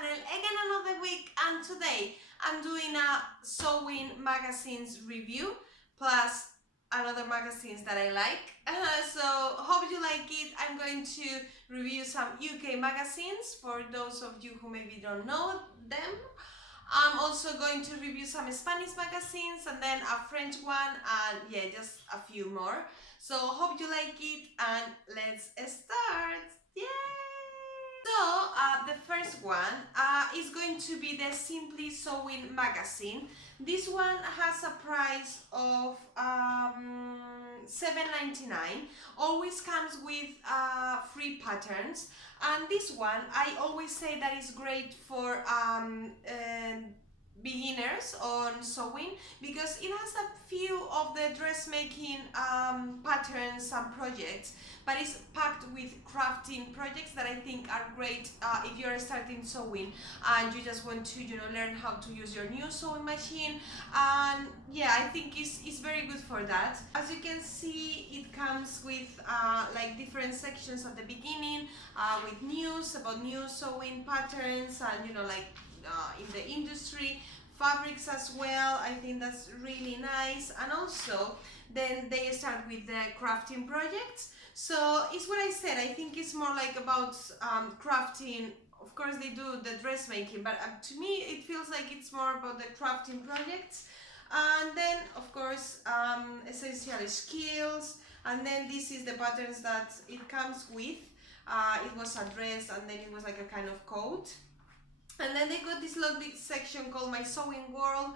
channel again another week, and today I'm doing a sewing magazines review plus another magazines that I like. So hope you like it. I'm going to review some UK magazines for those of you who maybe don't know them. I'm also going to review some Spanish magazines and then a French one, and yeah, just a few more. So hope you like it, and let's start. Yay! So the first one is going to be the Simply Sewing magazine. This one has a price of $7.99. Always comes with free patterns, and this one I always say that is great for beginners on sewing, because it has a few of the dressmaking patterns and projects, but it's packed with crafting projects that I think are great if you're starting sewing and you just want to learn how to use your new sewing machine. And yeah, I think it's very good for that. As you can see, it comes with like different sections at the beginning with news about new sewing patterns and in the industry, fabrics as well. I think that's really nice. And also then they start with the crafting projects. So it's what I said, I think it's more like about crafting. Of course they do the dressmaking, but to me it feels like it's more about the crafting projects. And then of course essential skills, and then this is the patterns that it comes with. It was a dress, and then it was like a kind of coat. And then they got this lovely section called My Sewing World.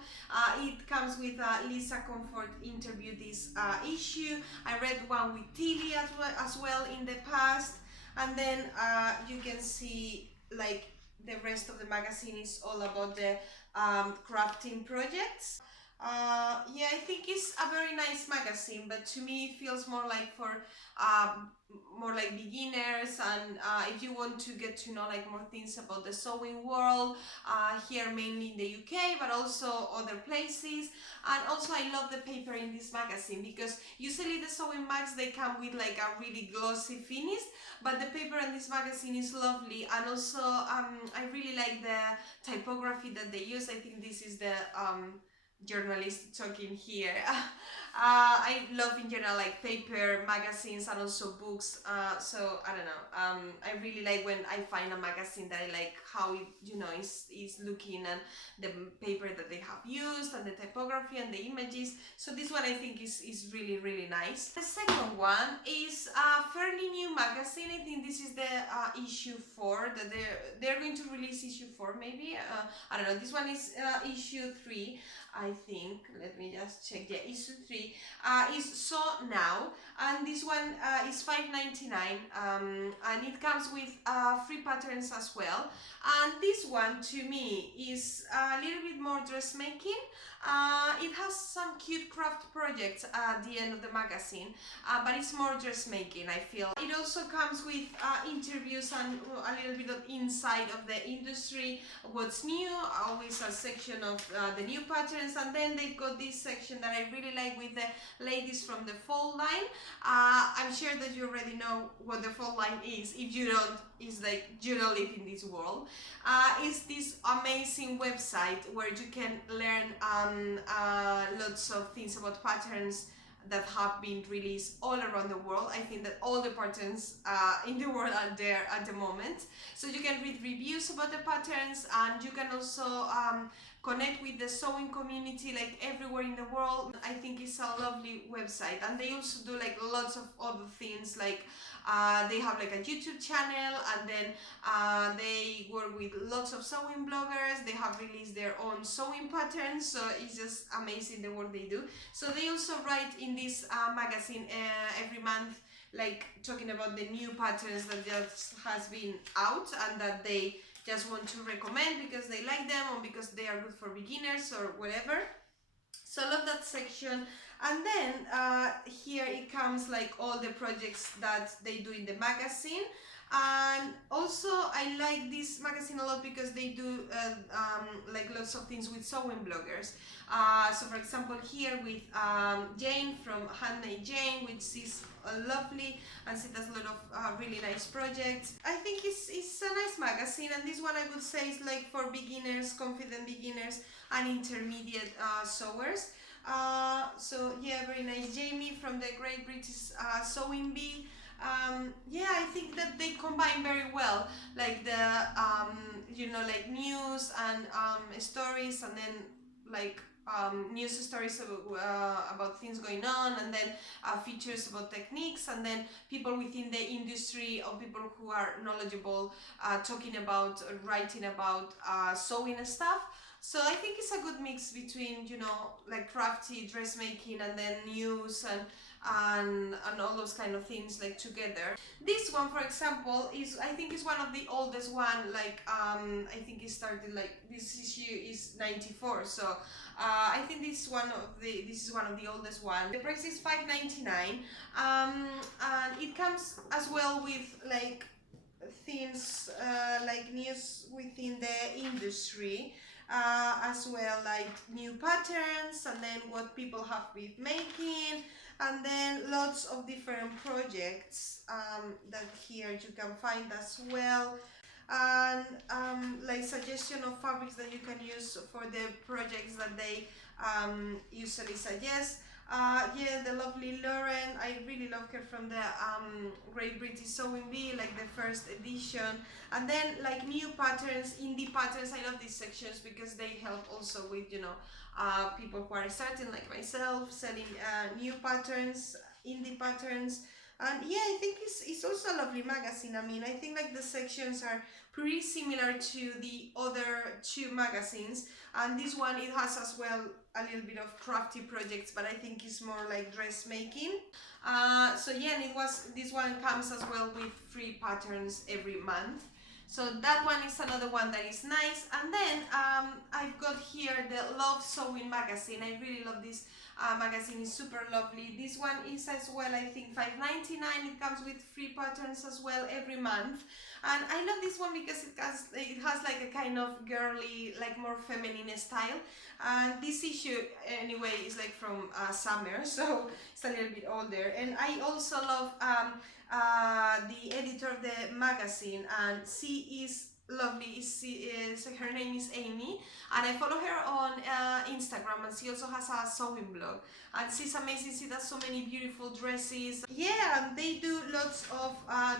It comes with a Lisa Comfort interview this issue. I read one with Tilly as well in the past. And then you can see like the rest of the magazine is all about the crafting projects. Yeah, I think it's a very nice magazine, but to me it feels more like for more like beginners, and if you want to get to know like more things about the sewing world here, mainly in the UK, but also other places. And also I love the paper in this magazine, because usually the sewing mags, they come with like a really glossy finish, but the paper in this magazine is lovely. And also I really like the typography that they use. I think this is the journalist talking here. I love in general like paper magazines and also books, so I don't know, I really like when I find a magazine that I like how it is looking, and the paper that they have used, and the typography and the images. So this one I think is really nice. The second one is a fairly new magazine. I think this is the issue 4 that they're going to release. Issue 4 maybe, I don't know. This one is issue 3, I think. Let me just check. Yeah, issue 3 is So Now, and this one is $5.99, and it comes with free patterns as well. And this one to me is a little bit more dressmaking. It has some cute craft projects at the end of the magazine, but it's more dressmaking, I feel. It also comes with interviews and a little bit of inside of the industry, what's new, always a section of the new patterns. And then they've got this section that I really like with the ladies from the fall line. I'm sure that you already know what the fall line is. If you don't, it's like you don't live in this world. It's this amazing website where you can learn lots of things about patterns that have been released all around the world. I think that all the patterns in the world are there at the moment. So you can read reviews about the patterns, and you can also connect with the sewing community like everywhere in the world. I think it's a lovely website. And they also do like lots of other things, like they have like a YouTube channel, and then they work with lots of sewing bloggers. They have released their own sewing patterns, so it's just amazing the work they do. So they also write in this magazine every month, like talking about the new patterns that just has been out and that they just want to recommend because they like them or because they are good for beginners or whatever. So I love that section. And then here it comes like all the projects that they do in the magazine. And also I like this magazine a lot because they do like lots of things with sewing bloggers. So for example here with Jane from Handmade Janel, which is lovely, and she does a lot of really nice projects. I think it's a nice magazine, and this one I would say is like for beginners, confident beginners and intermediate sewers. So yeah, very nice. Jamie from the Great British Sewing Bee. Yeah, I think that they combine very well, like the you know, like news and stories, and then like news stories about things going on, and then features about techniques, and then people within the industry or people who are knowledgeable talking about, writing about sewing stuff. So I think it's a good mix between, you know, like crafty dressmaking and then news and all those kind of things like together. This one, for example, is, I think is one of the oldest one. Like I think it started, like, this issue is 94. So I think this is one of the oldest one. The price is $5.99, and it comes as well with like things like news within the industry. As well, like new patterns, and then what people have been making, and then lots of different projects that here you can find as well, and like suggestion of fabrics that you can use for the projects that they usually suggest. Yeah, the lovely Lauren, I really love her from the Great British Sewing Bee, like the first edition. And then like new patterns, indie patterns. I love these sections because they help also with, you know, people who are starting like myself, selling new patterns, indie patterns. And yeah, I think it's also a lovely magazine. I mean, I think like the sections are pretty similar to the other two magazines, and this one, it has as well a little bit of crafty projects, but I think it's more like dressmaking. So yeah, and this one comes as well with free patterns every month. So that one is another one that is nice. And then I've got here the Love Sewing magazine. I really love this magazine, is super lovely. This one is as well, I think $5.99. It comes with free patterns as well every month. And I love this one because it has like a kind of girly, like more feminine style. And this issue anyway is like from summer, so it's a little bit older. And I also love the editor of the magazine, and she is lovely. Her name is Amy, and I follow her on Instagram, and she also has a sewing blog, and she's amazing. She does so many beautiful dresses. Yeah, and they do lots of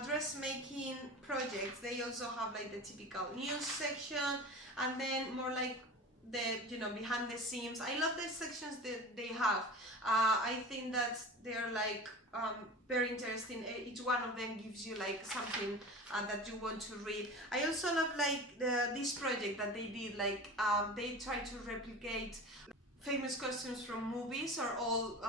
dressmaking projects. They also have like the typical news section, and then more like the, you know, behind the scenes. I love the sections that they have. I think that they're like very interesting. Each one of them gives you like something that you want to read. I also love like this project that they did, like they try to replicate famous costumes from movies, or all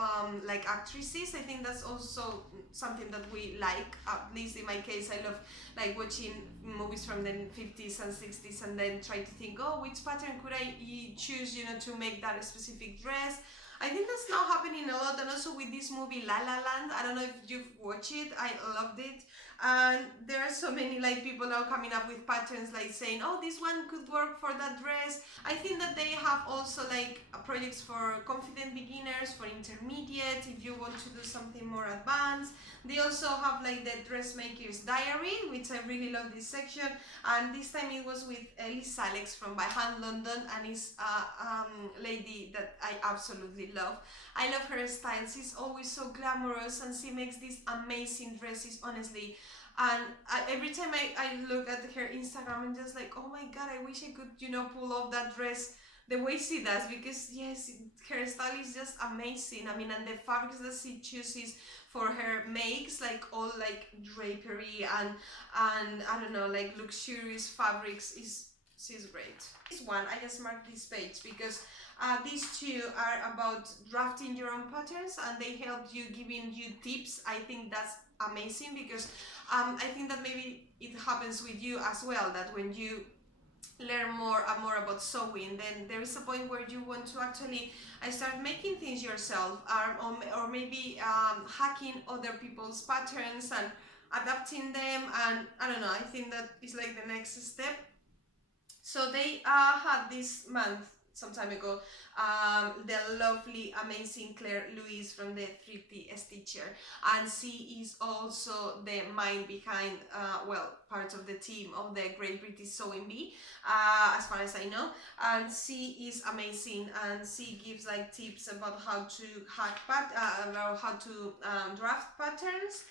like actresses. I think that's also something that we like. At least in my case, I love like watching movies from the 50s and 60s, and then try to think, oh, which pattern could I choose, you know, to make that specific dress. I think that's now happening a lot, and also with this movie La La Land. I don't know if you've watched it. I loved it, and there are so many like people now coming up with patterns, like saying, oh, this one could work for that dress. I think that they have also like projects for confident beginners, for intermediate, if you want to do something more advanced. They also have like the dressmaker's diary, which I really love this section, and this time it was with Elise Alex from By Hand London, and is a lady that I absolutely love. I love her style. She's always so glamorous, and she makes these amazing dresses, honestly. And every time I look at her Instagram, I'm just like, oh my god, I wish I could, you know, pull off that dress the way she does, because yes, her style is just amazing. I mean, and the fabrics that she chooses for her makes, like all like drapery and I don't know, like luxurious fabrics, she's great. This one, I just marked this page because these two are about drafting your own patterns, and they help you, giving you tips. I think that's amazing, because I think that maybe it happens with you as well, that when you learn more and more about sewing, then there is a point where you want to actually start making things yourself, or maybe hacking other people's patterns and adapting them, and I don't know, I think that is like the next step. So they had this month, some time ago, the lovely, amazing Claire Louise from the Thrifty Stitcher, and she is also the mind behind, well, part of the team of the Great British Sewing Bee, as far as I know, and she is amazing, and she gives like tips about how to hack about how to draft patterns.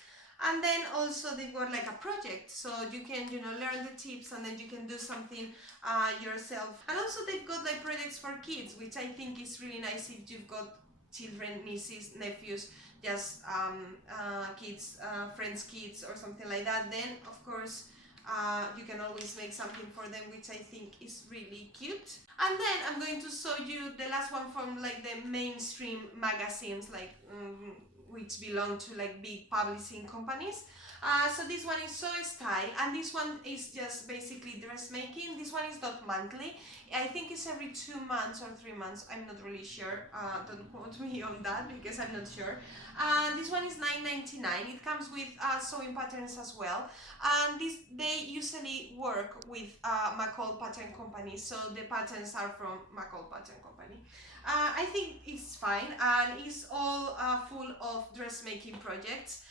And then also they've got like a project, so you can, you know, learn the tips and then you can do something yourself. And also they've got like projects for kids, which I think is really nice if you've got children, nieces, nephews, just kids, friends' kids or something like that. Then of course you can always make something for them, which I think is really cute. And then I'm going to show you the last one from like the mainstream magazines, like which belong to like big publishing companies. So this one is So Style, and this one is just basically dressmaking. This one is not monthly. I think it's every 2 months or 3 months. I'm not really sure. Don't quote me on that because I'm not sure. This one is $9.99. It comes with sewing patterns as well. And they usually work with McCall Pattern Company, so the patterns are from McCall Pattern Company. I think it's fine, and it's all full of dressmaking projects,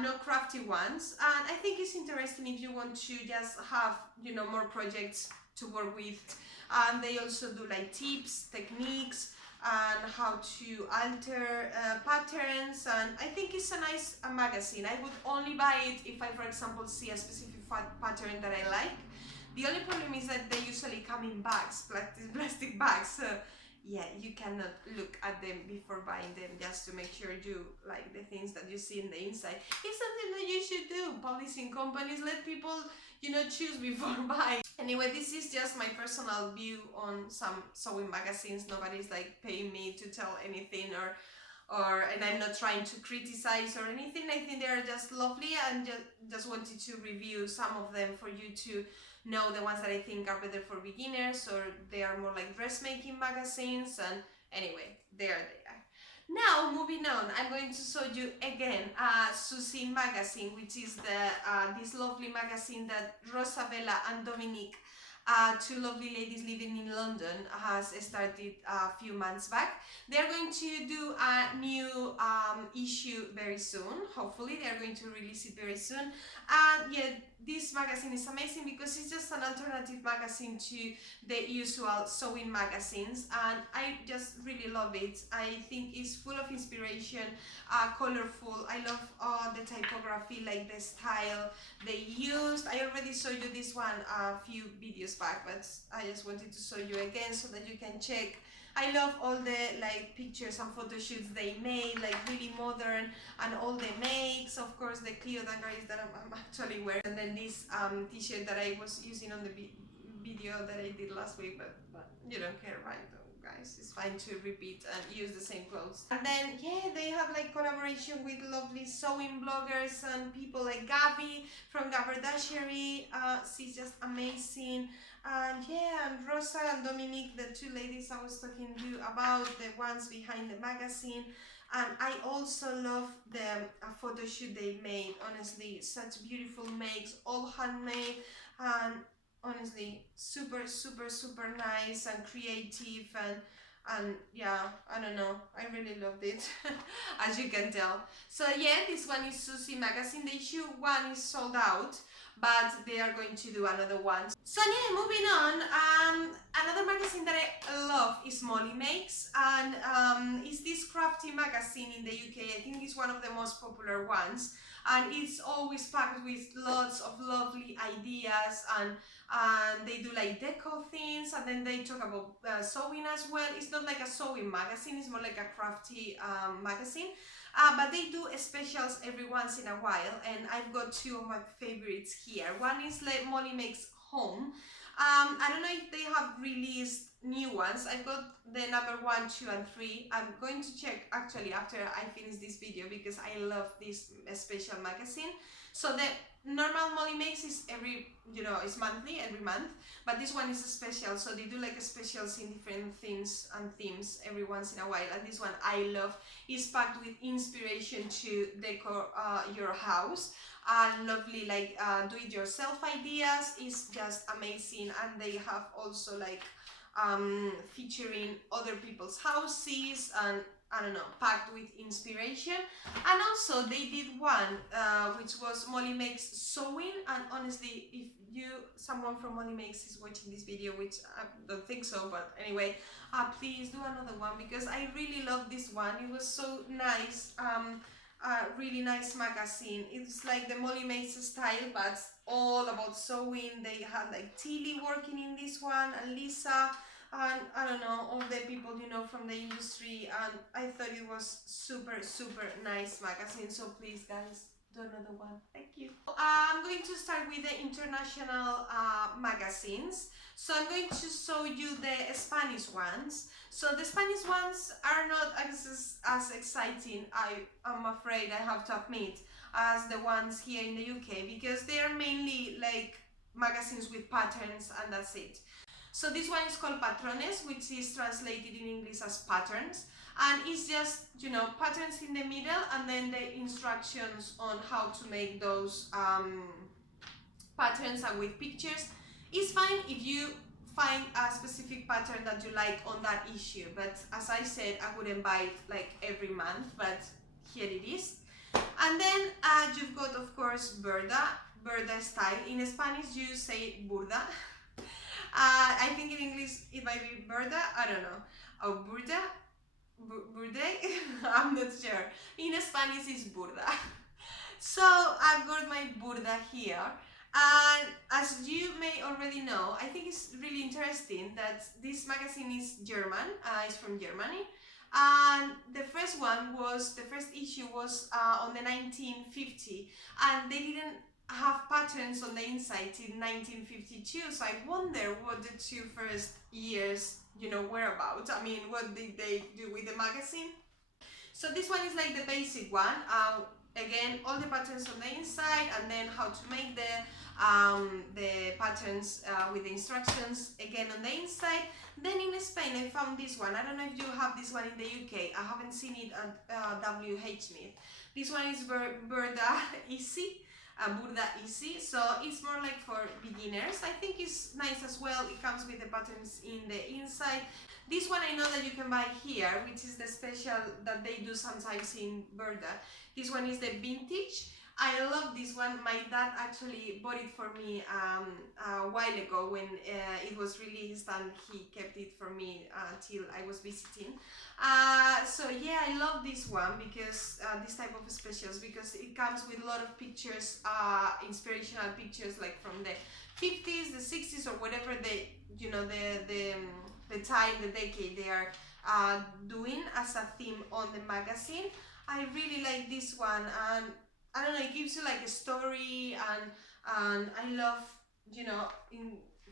no crafty ones, and I think it's interesting if you want to just have, you know, more projects to work with. And they also do like tips, techniques, and how to alter patterns, and I think it's a nice magazine. I would only buy it if I, for example, see a specific pattern that I like. The only problem is that they usually come in bags, plastic bags, so yeah, you cannot look at them before buying them, just to make sure you like the things that you see in the inside. It's something that you should do. Publishing companies, let people, you know, choose before buying. Anyway, this is just my personal view on some sewing magazines. Nobody's like paying me to tell anything, and I'm not trying to criticize or anything. I think they are just lovely, and just wanted to review some of them for you to know the ones that I think are better for beginners, or they are more like dressmaking magazines. And anyway, there they are. Now, moving on, I'm going to show you again Susie magazine, which is the this lovely magazine that Rosabella and Dominique, two lovely ladies living in London, has started a few months back. They're going to do a new issue very soon. Hopefully they're going to release it very soon. And yeah, this magazine is amazing because it's just an alternative magazine to the usual sewing magazines, and I just really love it. I think it's full of inspiration, colorful. I love the typography, like the style they used. I already showed you this one a few videos back, but I just wanted to show you again so that you can check. I love all the like pictures and photo shoots they made, like really modern, and all the makes. Of course, the Clio dungarees that I'm actually wearing, and then this t-shirt that I was using on the video that I did last week, but you don't care, right? Guys, it's fine to repeat and use the same clothes. And then yeah, they have like collaboration with lovely sewing bloggers and people like Gabby from Gabardashery. She's just amazing. And yeah, and Rosa and Dominique, the two ladies I was talking to you about, the ones behind the magazine. And I also love the photo shoot they made. Honestly, such beautiful makes, all handmade, and honestly super nice and creative, and yeah, I don't know, I really loved it as you can tell. So yeah, this one is Susie magazine. The issue 1 is sold out, but they are going to do another one. So yeah, moving on, another magazine that I love is Molly Makes, and it's this crafty magazine in the UK. I think it's one of the most popular ones, and it's always packed with lots of lovely ideas, and they do like deco things, and then they talk about sewing as well. It's not like a sewing magazine, it's more like a crafty magazine. But they do specials every once in a while, and I've got 2 of my favorites here. One is like Molly Makes Home. I don't know if they have released new ones. I've got the number 1, 2 and 3. I'm going to check actually after I finish this video because I love this special magazine. So the normal Molly makes is every, it's monthly, every month, but this one is a special, so they do like specials in different themes every once in a while, and this one I love. Is packed with inspiration to decor your house, and lovely like do-it-yourself ideas. Is just amazing, and they have also like featuring other people's houses, and I don't know, packed with inspiration. And also they did one which was Molly Makes Sewing, and honestly, if someone from Molly Makes is watching this video, which I don't think so, but anyway, please do another one because I really love this one. It was so nice. Really nice magazine. It's like the Molly Makes style, but all about sewing. They had like Tilly working in this one, and Lisa, and I don't know, all the people from the industry, and I thought it was super nice magazine. So please guys, do another one. Thank you. I'm going to start with the international magazines. So I'm going to show you the Spanish ones. So the Spanish ones are not as exciting, I'm afraid I have to admit, as the ones here in the UK, because they are mainly like magazines with patterns, and that's it. So this one is called Patrones, which is translated in English as patterns, and it's just, patterns in the middle, and then the instructions on how to make those patterns, and with pictures. It's fine if you find a specific pattern that you like on that issue, but as I said, I wouldn't buy it like every month, but here it is. And then you've got, of course, Burda style. In Spanish you say burda. I think in English it might be Burda, I don't know. Or Burda? Burde? I'm not sure. In Spanish it's Burda. So I've got my Burda here. And as you may already know, I think it's really interesting that this magazine is German, it's from Germany. And the first issue was on the 1950, and they didn't have patterns on the inside in 1952, so I wonder what the 2 first years, were about. I mean, what did they do with the magazine? So this one is like the basic one. Again, all the patterns on the inside, and then how to make the patterns with the instructions again on the inside. Then in Spain I found this one. I don't know if you have this one in the UK. I haven't seen it at WH Smith. This one is Burda Easy. Burda Easy, so it's more like for beginners. I think it's nice as well. It comes with the patterns in the inside. This one I know that you can buy here, which is the special that they do sometimes in Burda. This one is the vintage. I love this one. My dad actually bought it for me a while ago when it was released, and he kept it for me till I was visiting. So yeah, I love this one because this type of specials, because it comes with a lot of pictures, inspirational pictures like from the 50s, the 60s, or whatever the time, the decade they are doing as a theme on the magazine. I really like this one, and I don't know, it gives you like a story, and I love,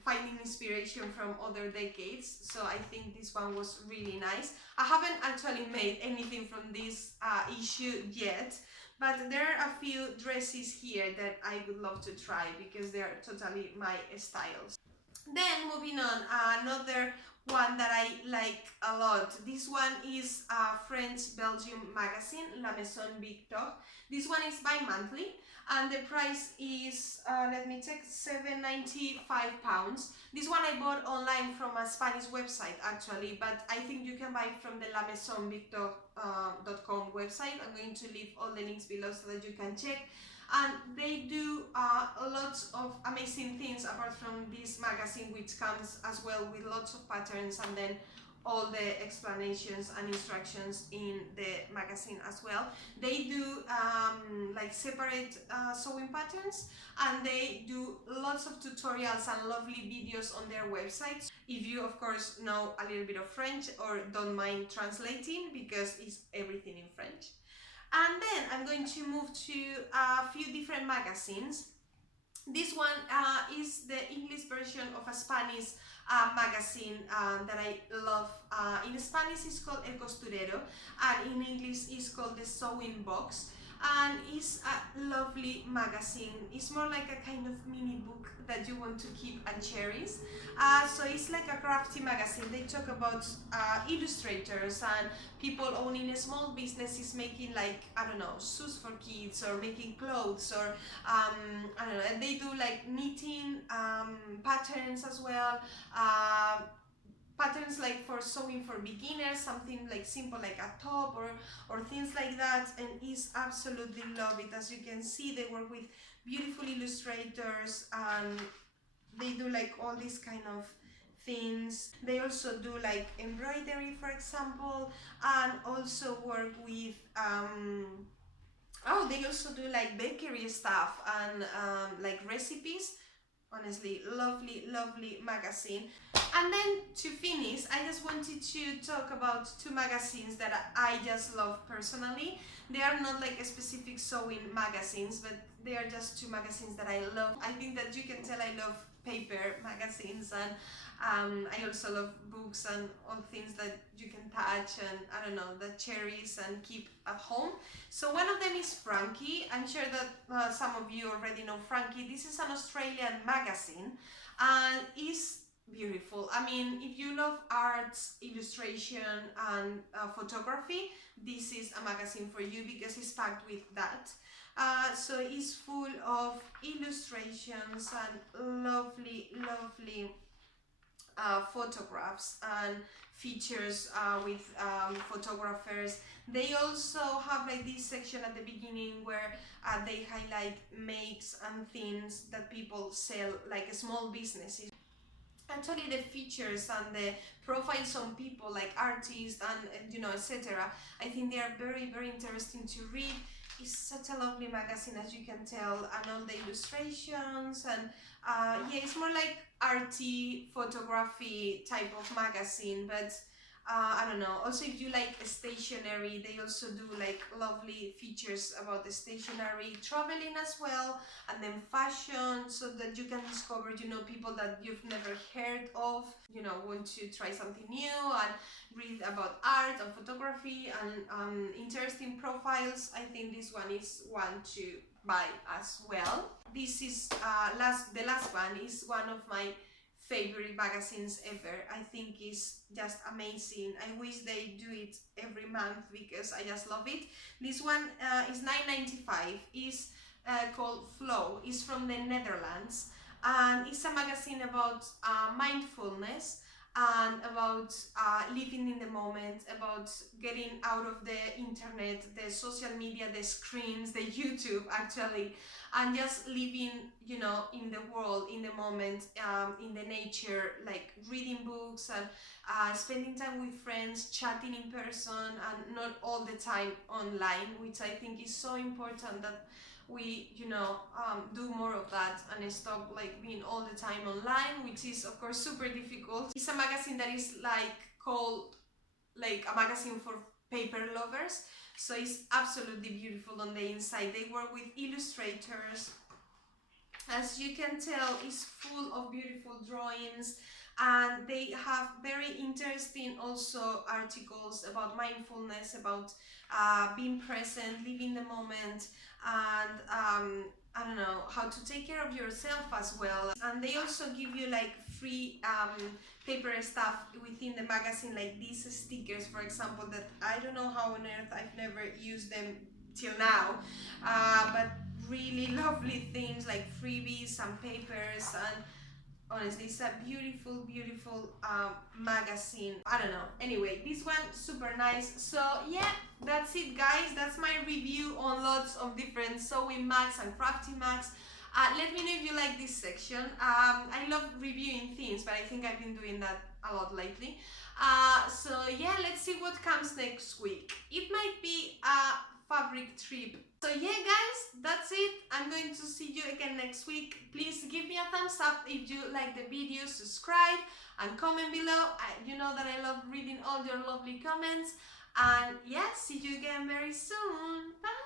finding inspiration from other decades. So I think this one was really nice. I haven't actually made anything from this issue yet, but there are a few dresses here that I would love to try because they are totally my styles. Then moving on, another one that I like a lot. This one is a French-Belgium magazine, La Maison Victor. This one is bi-monthly, and the price is, let me check, £7.95. This one I bought online from a Spanish website actually, but I think you can buy it from the lamaisonvictor.com website. I'm going to leave all the links below so that you can check. And they do lots of amazing things apart from this magazine, which comes as well with lots of patterns and then all the explanations and instructions in the magazine as well. They do like separate sewing patterns, and they do lots of tutorials and lovely videos on their website. If you of course know a little bit of French or don't mind translating, because it's everything in French. And then I'm going to move to a few different magazines. This one is the English version of a Spanish magazine that I love. In Spanish it's called El Costurero, and in English it's called the Sewing Box. And it's a lovely magazine. It's more like a kind of mini book that you want to keep and cherish. So it's like a crafty magazine. They talk about illustrators and people owning small businesses, making, like, I don't know, shoes for kids, or making clothes, or I don't know, and they do like knitting patterns as well. Patterns like for sewing for beginners, something like simple like a top or things like that, and is absolutely love it. As you can see, they work with beautiful illustrators, and they do like all these kind of things. They also do like embroidery, for example, and also work with oh, they also do like bakery stuff and like recipes. Honestly, lovely, lovely magazine. And then to finish, I just wanted to talk about two magazines that I just love personally. They are not like a specific sewing magazines, but they are just two magazines that I love. I think that you can tell I love paper magazines, and I also love books and all things that you can touch and, I don't know, that cherish and keep at home. So one of them is Frankie. I'm sure that some of you already know Frankie. This is an Australian magazine and is beautiful. I mean, if you love arts, illustration and photography, this is a magazine for you because it's packed with that. So it's full of illustrations and lovely, lovely photographs and features with photographers. They also have like this section at the beginning where they highlight makes and things that people sell, like small businesses. Actually, the features and the profiles on people like artists and you know, etc. I think they are very, very interesting to read. It's such a lovely magazine, as you can tell, and all the illustrations and yeah, it's more like arty photography type of magazine, but I don't know. Also, if you like stationery, they also do like lovely features about the stationery, traveling as well, and then fashion, so that you can discover, you know, people that you've never heard of, you know, want to try something new and read about art and photography and interesting profiles. I think this one is one to buy as well. This is the last one is one of my favorite magazines ever. I think it's just amazing. I wish they do it every month because I just love it. This one is $9.95. It's called Flow. It's from the Netherlands, and it's a magazine about mindfulness and about living in the moment, about getting out of the internet, the social media, the screens, the YouTube actually, and just living, you know, in the world, in the moment, in the nature, like reading books and spending time with friends, chatting in person, and not all the time online, which I think is so important that we, you know, do more of that and stop like being all the time online, which is of course super difficult. It's a magazine that is like called like a magazine for paper lovers, so it's absolutely beautiful on the inside. They work with illustrators. As you can tell, it's full of beautiful drawings, and they have very interesting also articles about mindfulness, about being present, living the moment, and I don't know, how to take care of yourself as well. And they also give you like free paper stuff within the magazine, like these stickers, for example, that I don't know how on earth I've never used them till now, but really lovely things like freebies and papers, and honestly it's a beautiful, beautiful magazine. I don't know, anyway, this one super nice. So yeah, that's it guys, that's my review on lots of different sewing mags and crafty mags. Let me know if you like this section. I love reviewing things, but I think I've been doing that a lot lately. So yeah, let's see what comes next week. It might be a fabric trip. So yeah guys, that's it. I'm going to see you again next week. Please give me a thumbs up if you like the video, subscribe and comment below. You know that I love reading all your lovely comments, and yeah, see you again very soon. Bye.